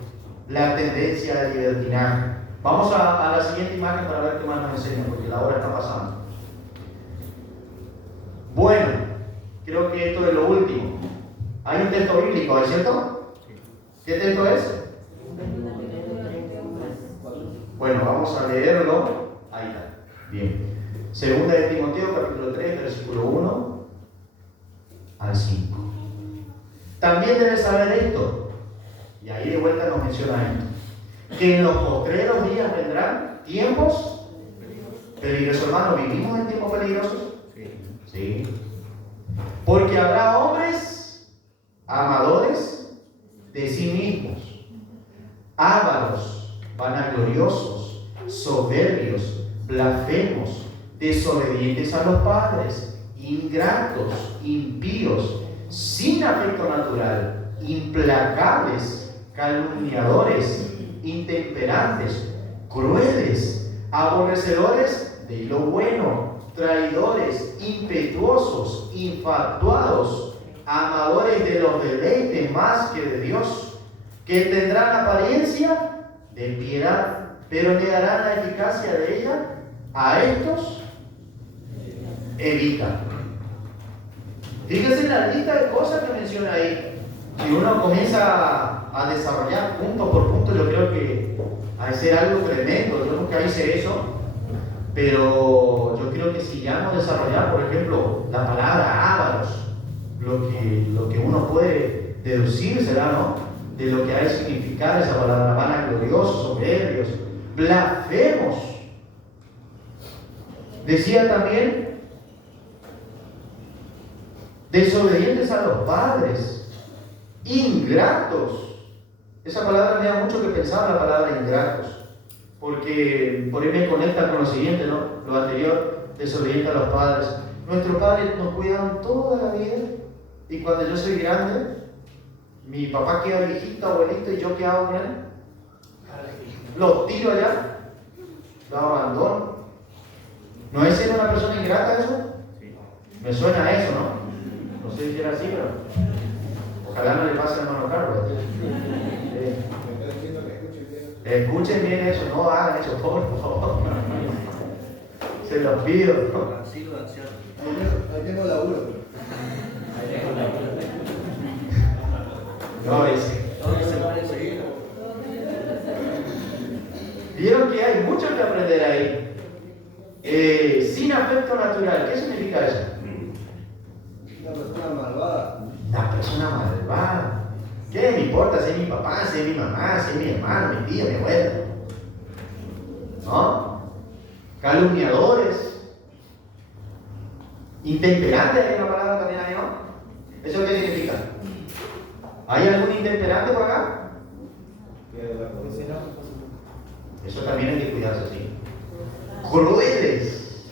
la tendencia de libertinaje. Vamos a la siguiente imagen para ver qué más nos enseña, porque la hora está pasando. Bueno, creo que esto es lo último. Hay un texto bíblico, ¿es cierto? ¿Qué texto es? Bueno, vamos a leerlo. Ahí está. Bien. Segunda de Timoteo, capítulo 3, versículo 1 al 5. También debes saber esto, y ahí de vuelta nos menciona esto, que en los postreros días vendrán tiempos peligrosos. Hermano, ¿vivimos en tiempos peligrosos? Sí. Porque habrá hombres amadores de sí mismos, ávaros, vanagloriosos, soberbios, blasfemos, desobedientes a los padres, ingratos, impíos, sin afecto natural, implacables, calumniadores, intemperantes, crueles, aborrecedores de lo bueno, traidores, impetuosos, infatuados, amadores de los deleites más que de Dios, que tendrán apariencia de piedad, pero negarán la eficacia de ella. A estos evita. Fíjense en la lista de cosas que menciona ahí. Si uno comienza a desarrollar punto por punto, yo creo que ha de ser algo tremendo. Yo nunca hice eso, pero yo creo que si ya no desarrollar, por ejemplo, la palabra ávaros, lo que uno puede deducir será, ¿no?, de lo que ha de significar esa palabra: vanagloriosos, soberbios, blasfemos. Decía también desobedientes a los padres, ingratos. Esa palabra me da mucho que pensar, la palabra ingratos, porque por ahí me conecta con lo siguiente, ¿no? Lo anterior, desobediente a los padres. Nuestros padres nos cuidaron toda la vida, y cuando yo soy grande, mi papá queda viejito, abuelito, y yo qué hago con él. Los tiro allá, los abandono. ¿No es ser una persona ingrata eso? Me suena a eso, ¿no? No sé si era así, pero ojalá no le pase al hermano Carlos. Escuchen bien eso, no hagan eso, por favor. Se los pido. Asilo de ancianos. Ahí tengo laburo. No, ese. ¿Dónde se van a seguir? Vieron que hay mucho que aprender ahí. Sin afecto natural, ¿qué significa eso? Una persona malvada. La persona malvada. ¿Qué me importa si es mi papá, si es mi mamá, si es mi hermano, mi tía, mi abuela? ¿No? Calumniadores. Intemperantes, hay una palabra también ahí, ¿no? ¿Eso qué significa? ¿Hay algún intemperante por acá? Eso también hay que cuidarse, sí. Crueles,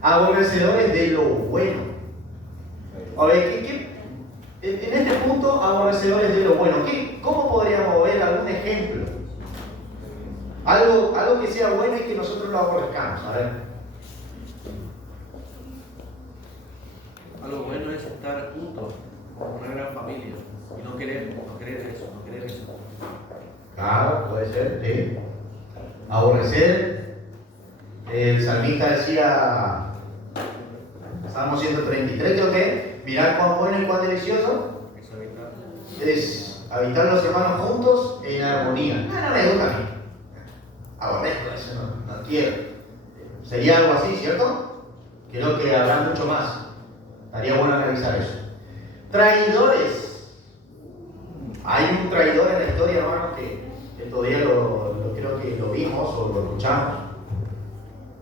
aborrecedores de lo bueno. A ver, en este punto, aborrecedores de lo bueno, ¿cómo podríamos ver algún ejemplo? Algo que sea bueno y que nosotros lo aborrezcamos. A ver. Algo bueno es estar juntos, como una gran familia, y no querer eso. Claro, puede ser, sí. Aborrecer. El salmista decía, Salmo 133, creo que, mirad cuán bueno y cuán delicioso es habitar los hermanos juntos en armonía. No me gusta a mí. Aborrezco eso, no quiero. Sería algo así, ¿cierto? Creo que habrá mucho más. Estaría bueno analizar eso. Traidores. Hay un traidor en la historia, hermano, que todavía lo creo que lo vimos o lo escuchamos.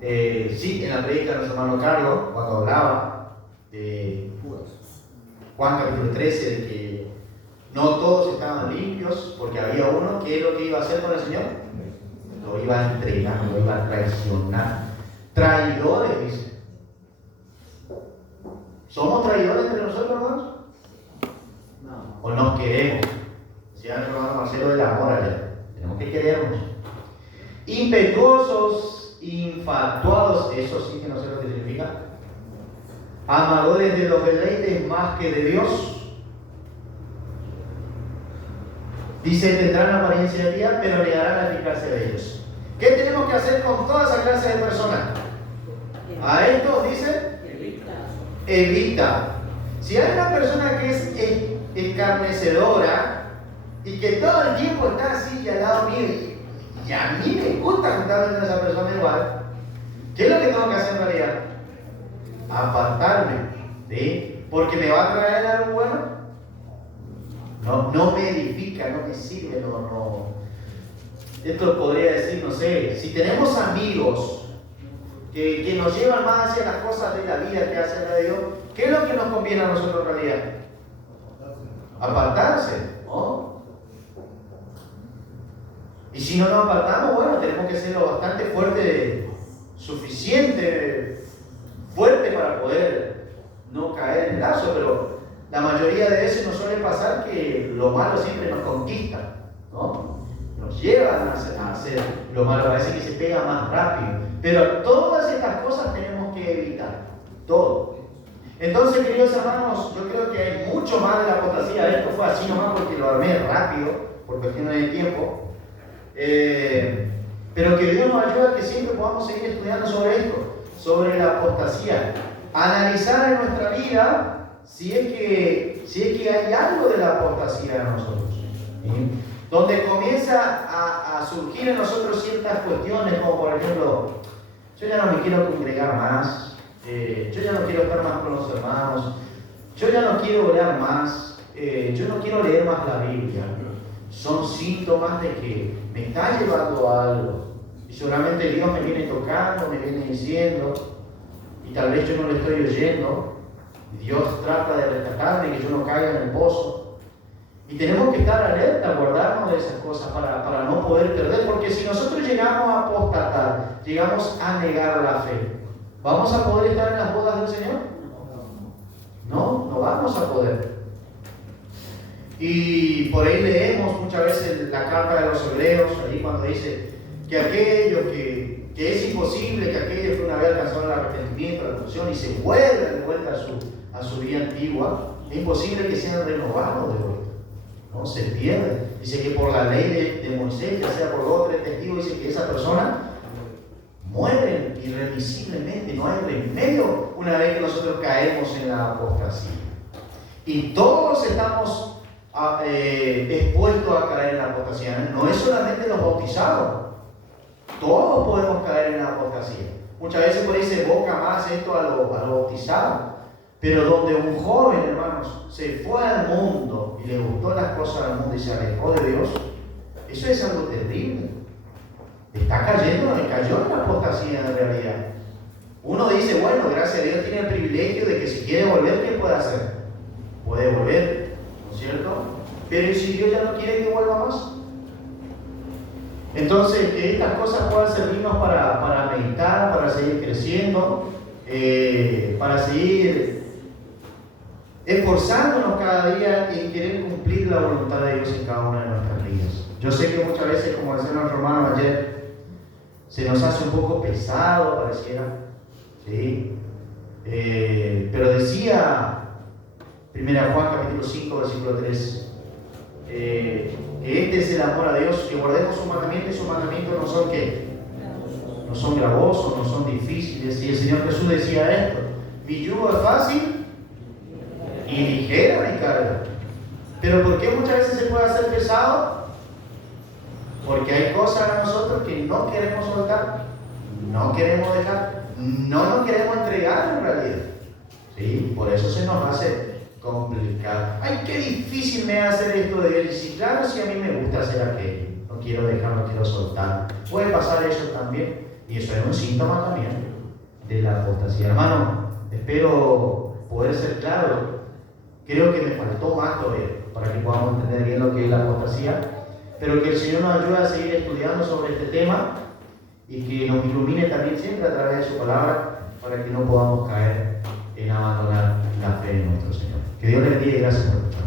Sí, en la predica de nuestro hermano Carlos, cuando hablaba de Juan capítulo 13, de que no todos estaban limpios, porque había uno que es lo que iba a hacer con el Señor. Lo iba a entregar, lo iba a traicionar. Traidores, dice. ¿Somos traidores entre nosotros, hermanos? No. ¿O nos queremos? Decía nuestro hermano Marcelo del amor ayer. Tenemos que querernos. Impetuosos, infatuados, eso sí que no sé lo que significa. Amadores de los deleites más que de Dios. Dice, tendrán apariencia de día, pero negarán la eficacia de ellos. ¿Qué tenemos que hacer con toda esa clase de personas? A estos dice, evita. Si hay una persona que es escarnecedora y que todo el tiempo está así y al lado mío, y a mí me gusta juntarme con esa persona igual, ¿qué es lo que tengo que hacer en realidad? Apartarme, ¿sí? Porque me va a traer algo bueno. No me edifica, no me sirve, no. Esto podría decir, no sé, si tenemos amigos que nos llevan más hacia las cosas de la vida que hacia la de Dios, ¿qué es lo que nos conviene a nosotros en realidad? Apartarse, ¿no? Y si no nos apartamos, bueno, tenemos que ser lo bastante fuerte, suficiente fuerte para poder no caer en el lazo, pero la mayoría de veces nos suele pasar que lo malo siempre nos conquista, ¿no? Nos llevan a hacer lo malo, parece que se pega más rápido. Pero todas estas cosas tenemos que evitar, todo. Entonces, queridos hermanos, yo creo que hay mucho más de la apostasía. Esto fue así nomás porque lo armé rápido, por cuestiones de tiempo. Pero que Dios nos ayude a que siempre podamos seguir estudiando sobre esto, sobre la apostasía. Analizar en nuestra vida si es que hay algo de la apostasía en nosotros. ¿Sí? Donde comienza a surgir en nosotros ciertas cuestiones, como por ejemplo, yo ya no me quiero congregar más, yo ya no quiero estar más con los hermanos, yo ya no quiero orar más, yo no quiero leer más la Biblia. Son síntomas de que me está llevando a algo. Y seguramente Dios me viene tocando, me viene diciendo, y tal vez yo no le estoy oyendo. Dios trata de rescatarme, que yo no caiga en el pozo. Y tenemos que estar alerta, guardarnos de esas cosas para no poder perder, porque si nosotros llegamos a apostatar, llegamos a negar la fe, ¿vamos a poder estar en las bodas del Señor? No vamos a poder. Y por ahí leemos muchas veces la carta de los Hebreos, ahí cuando dice que aquellos que es imposible que aquellos que una vez alcanzaron el arrepentimiento, la conversión y se vuelven de vuelta a su vida antigua, es imposible que sean renovados de vuelta. No se pierde. Dice que por la ley de Moisés, ya sea por 2 o 3 testigos, dice que esa persona muere irremisiblemente. No hay remedio una vez que nosotros caemos en la apostasía. Y todos estamos expuestos a caer en la apostasía. No es solamente los bautizados. Todos podemos caer en la apostasía. Muchas veces por ahí se evoca más esto a los bautizados. Pero donde un joven, hermanos, se fue al mundo y le gustó las cosas del mundo y se alejó de Dios, eso es algo terrible. Está cayó en la apostasía en realidad. Uno dice, bueno, gracias a Dios tiene el privilegio de que si quiere volver, ¿qué puede hacer? Puede volver, ¿no es cierto? Pero ¿y si Dios ya no quiere que vuelva más? Entonces, que estas cosas puedan servirnos para meditar, para seguir creciendo, para seguir esforzándonos cada día en querer cumplir la voluntad de Dios en cada una de nuestras vidas. Yo sé que muchas veces, como decía nuestro hermano ayer, se nos hace un poco pesado, pareciera, ¿sí? Pero decía 1 Juan capítulo 5, versículo 3, que este es el amor a Dios, que guardemos sus mandamientos, y sus mandamientos no son ¿qué? No son gravosos, no son difíciles. Y el Señor Jesús decía esto: mi yugo es fácil y ligera mi carga. Pero ¿por qué muchas veces se puede hacer pesado? Porque hay cosas a nosotros que no queremos soltar, no queremos dejar, no nos queremos entregar en realidad. ¿Sí? Por eso se nos hace complicado. Ay, qué difícil me hace hacer esto de decir, claro, si a mí me gusta hacer aquello, no quiero dejar, no quiero soltar. Puede pasar eso también, y eso es un síntoma también de la apostasía. Hermano, espero poder ser claro. Creo que me faltó más todavía para que podamos entender bien lo que es la apostasía, pero que el Señor nos ayude a seguir estudiando sobre este tema y que nos ilumine también siempre a través de su palabra para que no podamos caer en abandonar la fe en nuestro Señor. Que Dios les bendiga y gracias por